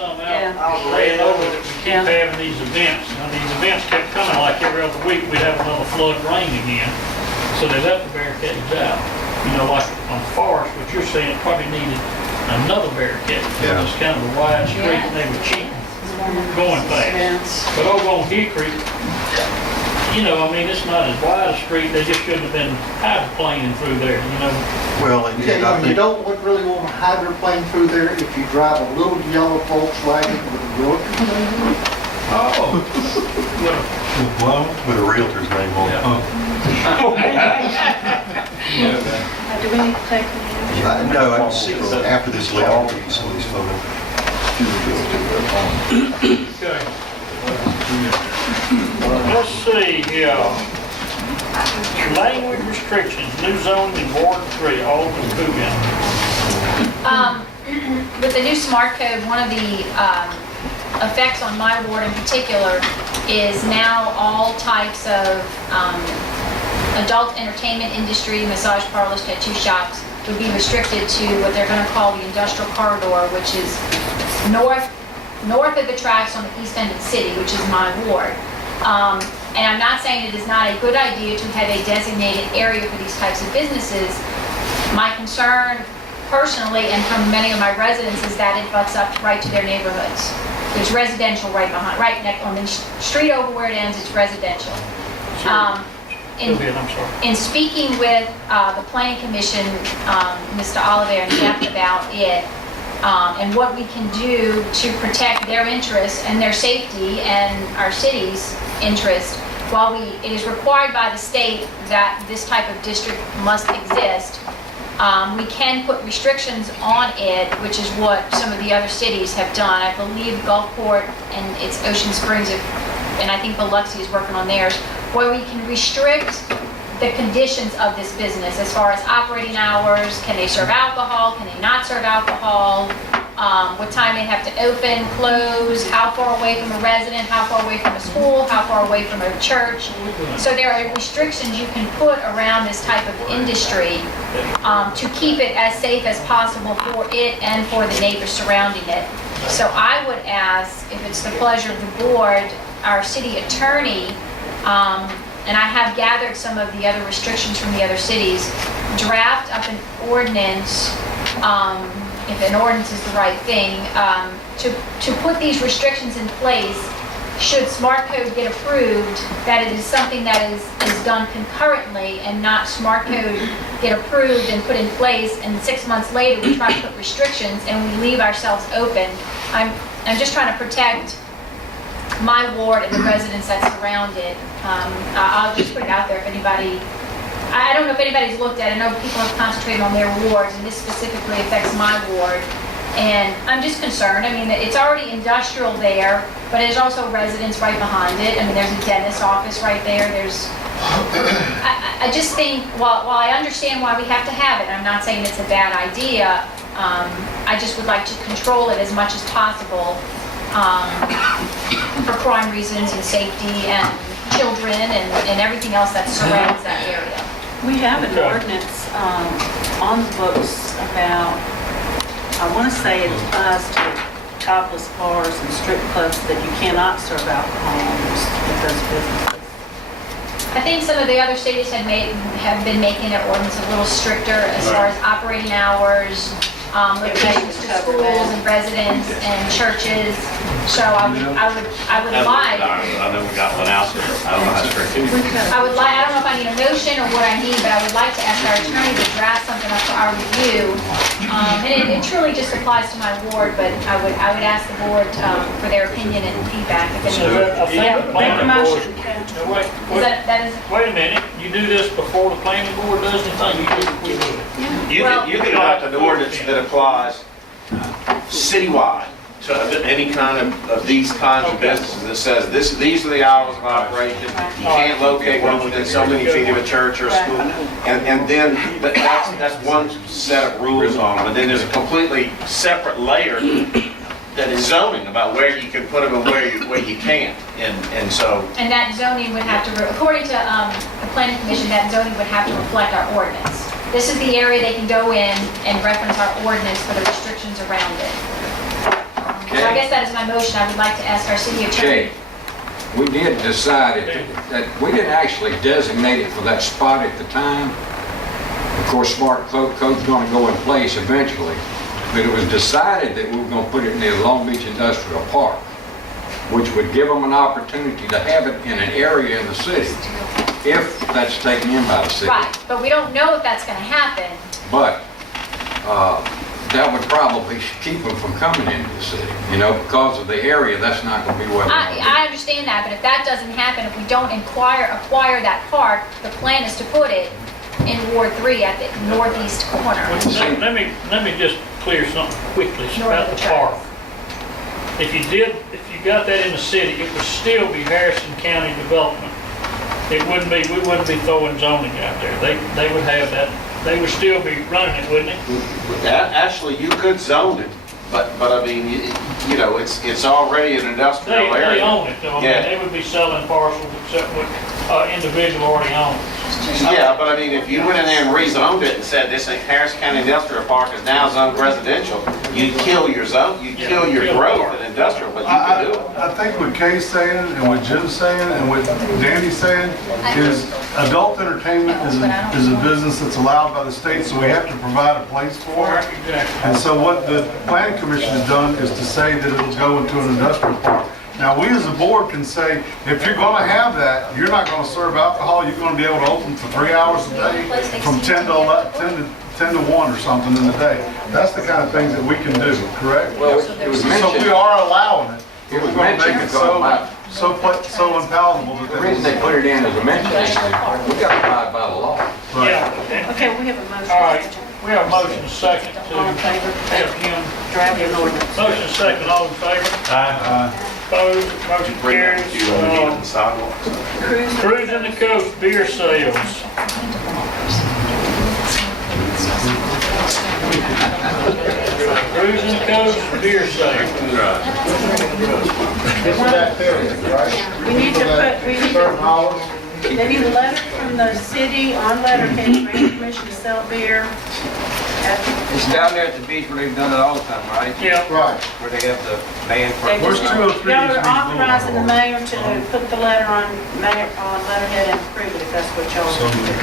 some Yeah. out, laying over that we keep having these events. Now, these events kept coming like every other week, we'd have another flood rain again. So they left the barricades out. You know, like on Forest, what you're saying, probably needed another barricade. Yeah. It's kind of a wide street and they were cheap going fast. But over on Hickory, you know, I mean, it's not as wide a street, they just shouldn't have been hydroplaning through there, you know? Well, and Okay, I you think, don't really want to hydroplane through there if you drive a little yellow Volkswagen with a York. Oh. well, with a realtor's name on it. Do we need to take them? No, I can see after this layout, I'll give you some of these photos. Okay. Let's see here. Language restrictions, new zoning in Ward 3, Alderman Coogan. With the new smart code, one of the effects on my ward in particular is now all types of adult entertainment industry, massage parlors, tattoo shops would be restricted to what they're going to call the industrial corridor, which is north of the tracks on the east end of the city, which is my ward. And I'm not saying it is not a good idea to have a designated area for these types of businesses. My concern personally and from many of my residents is that it butts up right to their neighborhoods. There's residential right behind, right next on the street over where it ends, it's residential. Go ahead, I'm sorry. In speaking with the Planning Commission, Mr. Oliver and Sept about it, and what we can do to protect their interests and their safety and our city's interest, while it is required by the state that this type of district must exist, we can put restrictions on it, which is what some of the other cities have done. I believe Gulfport and its Ocean Springs, and I think Biloxi is working on theirs, where we can restrict the conditions of this business as far as operating hours. Can they serve alcohol? Can they not serve alcohol? What time they have to open, close, how far away from a resident, how far away from a school, how far away from a church. So there are restrictions you can put around this type of industry to keep it as safe as possible for it and for the neighbors surrounding it. So I would ask, if it's the pleasure of the board, our city attorney, and I have gathered some of the other restrictions from the other cities, draft up an ordinance, if an ordinance is the right thing, to put these restrictions in place should smart code get approved, that it is something that is done concurrently and not smart code get approved and put in place and 6 months later we try to put restrictions and we leave ourselves open. I'm just trying to protect my ward and the residents that surround it. I'll just put it out there if anybody, I don't know if anybody's looked at it. I know people have concentrated on their wards, and this specifically affects my ward. And I'm just concerned. I mean, it's already industrial there, but there's also residents right behind it. I mean, there's a dentist's office right there. I just think, while I understand why we have to have it, I'm not saying it's a bad idea, I just would like to control it as much as possible for crime reasons and safety and children and everything else that surrounds that area. We have an ordinance on the books about, I want to say it applies to topless bars and strip clubs that you cannot serve alcohol in those businesses. I think some of the other cities have been making their ordinance a little stricter as far as operating hours, limitations to schools and residents and churches. So I would like. I know we got one out there. I don't know how strict it is. I don't know if I need a motion or what I need, but I would like to ask our attorney to draft something up for our review. And it truly just applies to my ward, but I would ask the board for their opinion and feedback if any. I think the planning board. Now, wait a minute, you do this before the planning board does anything, we do it. You can adopt an ordinance that applies citywide to any kind of these kinds of businesses that says these are the hours of operation. You can't locate one within so many feet of a church or a school. And then that's one set of rules on them. And then there's a completely separate layer that is zoning about where you can put them and where you can't. And so. And that zoning would have to, according to the planning commission, that zoning would have to reflect our ordinance. This is the area they can go in and reference our ordinance for the restrictions around it. So I guess that is my motion. I would like to ask our city attorney. Okay, we did decide that we didn't actually designate it for that spot at the time. Of course, smart code's gonna go in place eventually, but it was decided that we were gonna put it near Long Beach Industrial Park, which would give them an opportunity to have it in an area in the city, if that's taken in by the city. Right, but we don't know if that's gonna happen. But that would probably keep them from coming into the city, because of the area, that's not gonna be what we want to do. I understand that, but if that doesn't happen, if we don't acquire that park, the plan is to put it in Ward 3 at the northeast corner. Let me just clear something quickly about the park. If you got that in the city, it would still be Harrison County development. We wouldn't be throwing zoning out there. They would have that, they would still be running it, wouldn't they? Actually, you could zone it, but I mean, it's already an industrial area. They own it, though. I mean, Yeah. they would be selling parcels except what individual already owns. Yeah, but I mean, if you went in there and rezoned it and said this Harrison County Industrial Park is now zoned residential, you'd kill your zone, you'd kill your growth in industrial, but you could do it. I think what Kay's saying and what Jim's saying and what Danny's saying is adult entertainment is a business that's allowed by the state, so we have to provide a place for it. Exactly. And so what the planning commission has done is to say that it'll go into an industrial park. Now, we as a board can say, if you're gonna have that, you're not gonna serve alcohol, you're gonna be able to open for 3 hours a day, from 10 to 1 or something in the day. That's the kind of things that we can do, correct? Well, it was So we mentioned, are allowing it. It was We're gonna make mentioned it because so unpalatable that the reason they put it in as a mention is we gotta abide by the law. Right. Yeah. Okay, we have a motion. All right, we have a motion second to All in favor? have him. Draft an ordinance. Motion second, all in favor? Opposed, motion carries. Sidewalks. Cruising the Coast beer sales. Cruising the Coast beer sales. This is activity, right? We need to Certain hours. they need a letter from the city on letterhead, grant permission to sell beer. It's down there at the beach where they've done it all the time, right? Yeah. Right. Where they have the band for. Where's 203? Y'all are authorizing the mayor to put the letter on letterhead and approve it if that's what y'all want to do.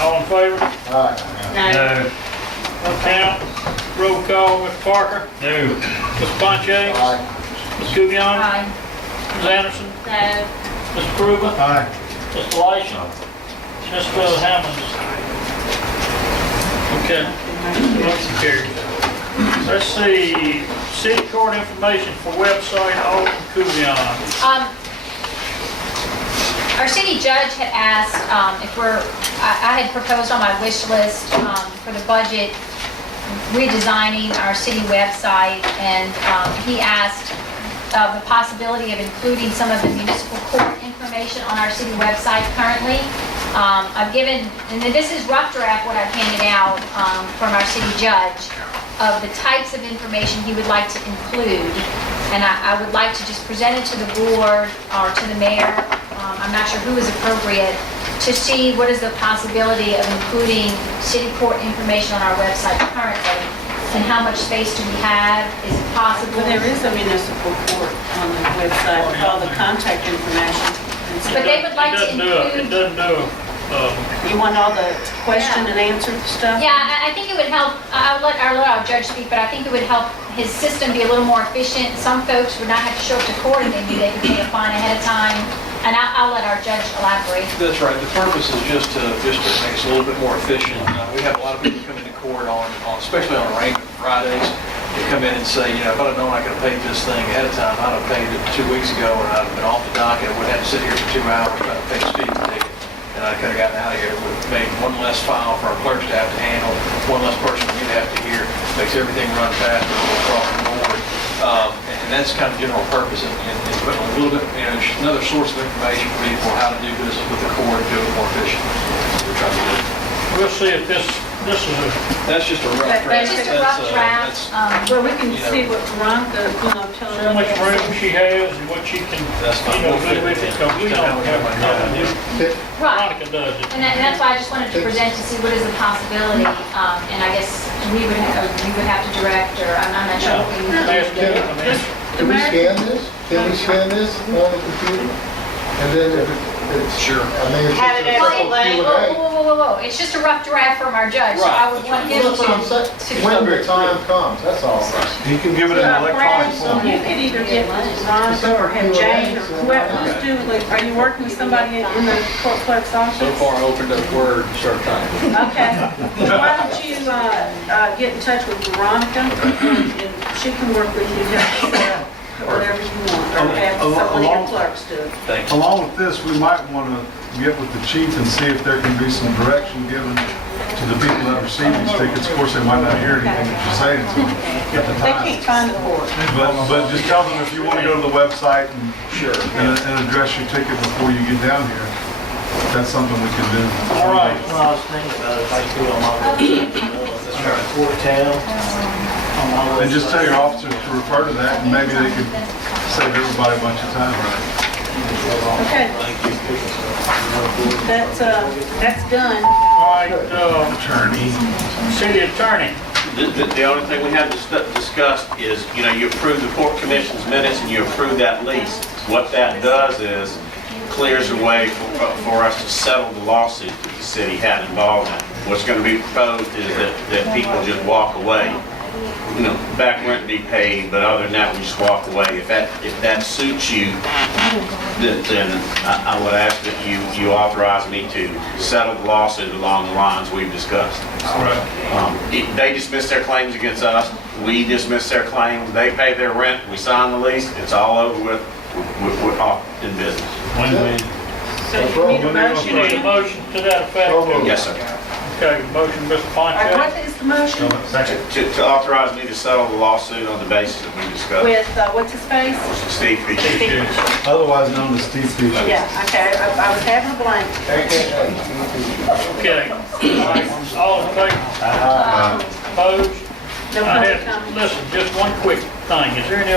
All in favor? All right. No. Count. Roll call, Mr. Parker? No. Mr. Ponche? All right. Ms. Kubion? Aye. Ms. Anderson? No. Mr. Krueger? Aye. Mr. Lyson? Mr. Hammond? Okay. Motion carries. Let's see, city court information for website, Alden Kubion. Our city judge had asked if I had proposed on my wish list for the budget redesigning our city website, and he asked the possibility of including some of the municipal court information on our city website currently. I've given, and this is rough draft what I've handed out from our city judge of the types of information he would like to include. And I would like to just present it to the board or to the mayor, I'm not sure who is appropriate, to see what is the possibility of including city court information on our website currently, and how much space do we have, is it possible? Well, there is a municipal court on the website with all the contact information. But they would like to It include, doesn't do, You want all the question and answer stuff? yeah, I think it would help, I'll let our judge speak, but I think it would help his system be a little more efficient. Some folks would not have to show up to court, and maybe they could pay a fine ahead of time. And I'll let our judge elaborate. That's right. The purpose is just to make us a little bit more efficient. We have a lot of people come into court on especially on arraignment Fridays. They come in and say, if I'd have known I could have paid this thing ahead of time, I'd have paid it 2 weeks ago, and I'd have been off the docket. I wouldn't have to sit here for 2 hours trying to pay the speeding ticket. And I could have gotten out of here. It would have made one less file for our clerks to have to handle, one less person for you to have to hear. Makes everything run faster across the board. And that's kind of general purpose, and putting a little bit, just another source of information for people, how to do business with the court, do it more efficiently. We're trying to do it. we'll see if this this is a, That's just a rough That- draft. It's just a rough That's, draft. that's- Well, we can You know. see what Veronica, tell how much room she has and what she can, That's fine. do with it, because we don't have a idea. Right. Veronica does it. And that's why I just wanted to present to see what is a possibility, and I guess we would have to direct, or I'm not sure. what we- Ask them, I mean, Can we scan this? Can we scan this on the computer? And then if it's... Sure. I mean, it's Have it just a as a simple link. Q&A. Whoa. It's just a rough draft from our judge, so I would want him That's what I'm to. saying. When the time comes, that's all. You can give it in electronic So form. you could either get Veronica or have Jane or whoever, who's doing, are you working with somebody in the court clerk's office? So far, I opened up Word and started typing. Okay. Well, why don't you get in touch with Veronica, and she can work with you to help set up whatever you want, or have someone of your clerks do it. Thank you. Along with this, we might want to get with the chief and see if there can be some direction given to the people that receive these tickets. Of course, they might not hear anything that you're saying to them at the They time. can't find the court. But just tell them if you want to go to the website and Sure. and address your ticket before you get down here, that's something we can do. All right. Well, I was thinking about it, if I could on my court town, on my And just tell your officers to refer to that, and maybe they could save everybody a bunch of time. Okay. That's done. All right, Attorney. city attorney. The only thing we have discussed is, you approve the court commission's minutes and you approve that lease. What that does is clears the way for us to settle the lawsuit that the city had involved in. What's going to be proposed is that people just walk away. Back rent be paid, but other than that, we just walk away. If that suits you, then I would ask that you authorize me to settle the lawsuit along the lines we've discussed. They dismiss their claims against us, we dismiss their claims, they pay their rent, we sign the lease, it's all over with, we're off in business. So you need a You motion. need a motion to that effect? Yes, sir. Okay, motion, Mr. All right, Poncho. what is the motion? To authorize me to settle the lawsuit on the basis that we discussed. With, what's his face? Steve Fisher. Otherwise known as Steve Fisher. Yeah, okay, I was having a blank. Okay. All right, all in favor? Opposed? No I public have, comment. listen, just one quick thing. Is there any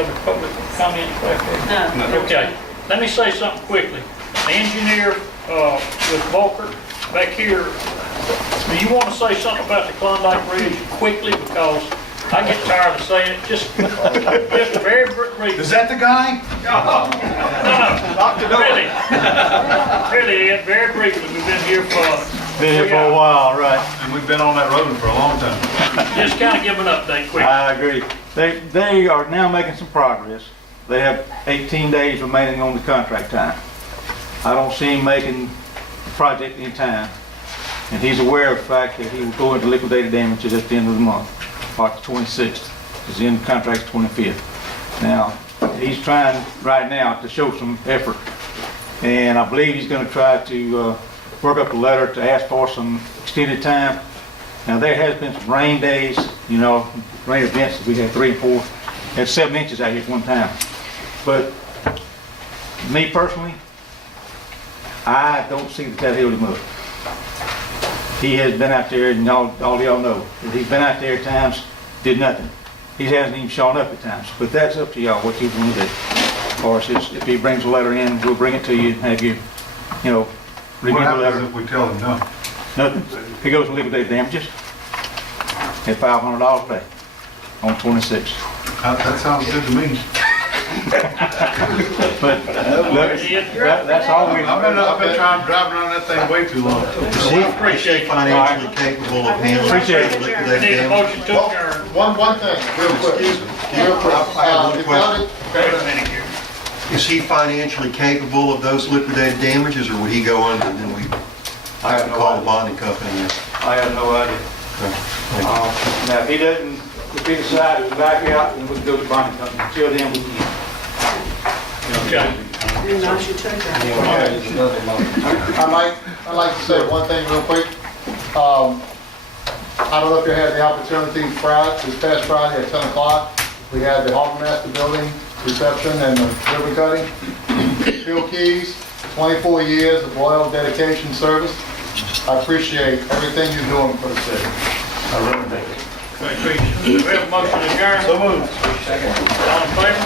other public comment back there? No. Okay, let me say something quickly. The engineer with Volker back here, do you want to say something about the Klondike Bridge quickly? Because I get tired of saying it, just very briefly. Is that the guy? No, really. Really, Ed, very briefly, we've been here for... Been here for a while, right? And we've been on that road for a long time. Just kind of give an update quick. I agree. They are now making some progress. They have 18 days remaining on the contract time. I don't see him making the project in time. And he's aware of the fact that he will go into liquidated damages at the end of the month, March 26th, because the end of the contract's 25th. Now, he's trying right now to show some effort. And I believe he's going to try to work up a letter to ask for some extended time. Now, there has been some rain days, rain events. We had 3 and 4, had 7 inches out here at one time. But me personally, I don't see that he'll move. He has been out there, and all y'all know, that he's been out there at times, did nothing. He hasn't even shown up at times. But that's up to y'all, what you want to do. Of course, if he brings a letter in, we'll bring it to you and have you, review What the happens letter. if we tell him no? Nothing. He goes to liquidated damages at $500 a day on 26. That sounds good to me. But that's all we. I've been driving around that thing way too long. Is he financially capable of handling Appreciate it. liquidated Need a damages? motion to adjourn. One thing, real quick. Real quick. I have one If y'all- Wait a minute here. Is he financially capable of those liquidated damages, or would he go under and then we have to call the bonding company? I have no idea. Now, if he doesn't, if he decides to back out, then we can go to the bonding company. Until then, we can. Okay. I'd like to say one thing real quick. I don't know if you had the opportunity this past Friday at 10 o'clock, we had the Harbor Master Building reception and the ribbon cutting. Phil Keys, 24 years of loyal dedication service. I appreciate everything you're doing for the city. I really do. Okay, Tricia, we have a motion to adjourn. So moved. All in favor?